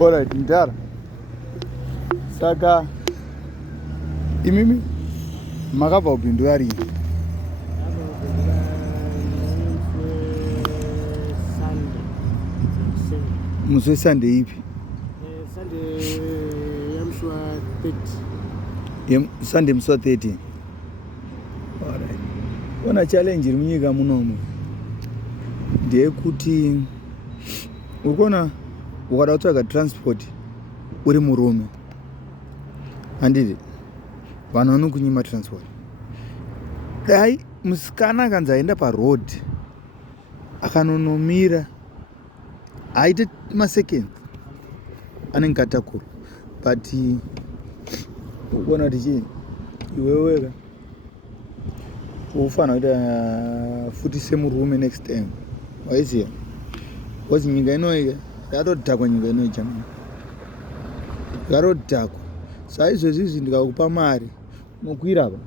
Alright, ndara. Saka imimi makabva kubindura rini? Musi weSunday ipi? Sunday yamshwa 30. Sunday musi wa13. Alright. Ona challenge iri munyika munomu ndeyekuti urikuona ukada kutsvaga transport uri murume, handiti vanhu vanokunyima transport. Dai musikana akanzi aenda paroad akanonomira haite maseconds anenge atakura, but ukuona kuti chii iweweka ufanira kuita futi semurume next time, waiziva? Because nyika inoika yakatodhakwa, nyika ino chamani yakatodhakwa. Saizvozvi izvi ndikakupa mari unokwira pa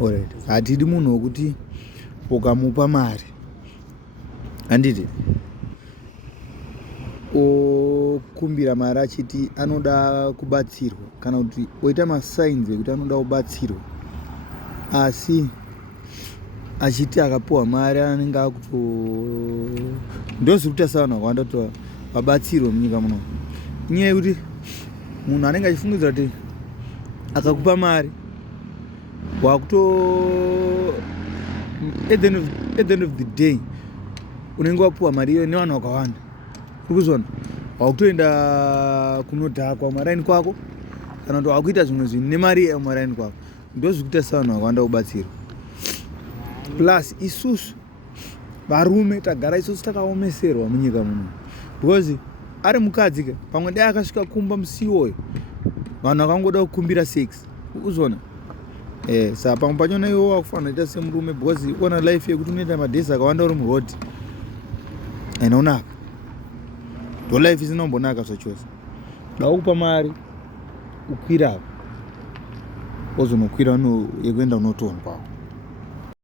alright. Hatidi munhu wokuti ukamupa mari, handiti okumbira mari achiti anoda kubatsirwa kana kuti oita masigns ekuti anoda kubatsirwa, asi achiti akapiwa mari anenge akuto ndozi kuti asa vanhu vakawanda kuti vabatsirwe munyika muno. Inyaya yekuti munhu anenge achifungidzira kuti akakupa mari wakuto at the end of the day unenge wapiwa mari iyo nevanhu vakawanda, uri kuzona wakutoenda kunodhakwa maraini kwako kana kuti wakuita zvimwe zvinhu nemari maraini kwako. Ndozvikuita savanhu vakawanda kubatsirwa. Plus isusu varume tagara isusu takaomeserwa munyika muno, because ari mukadzi ka pamwe dai akasvika kumba musi iwoyo vanhu vakangoda kukumbira sex, uzona. Saka pamwe pachona iwo wakufanira kuita semurume, because ona life yekuti unoita madhesi akawanda uri muroad ainaunaka, ndo life isinombonaka zvachose. Daukupa mari ukwira ozonokwira yekuenda unotondwa.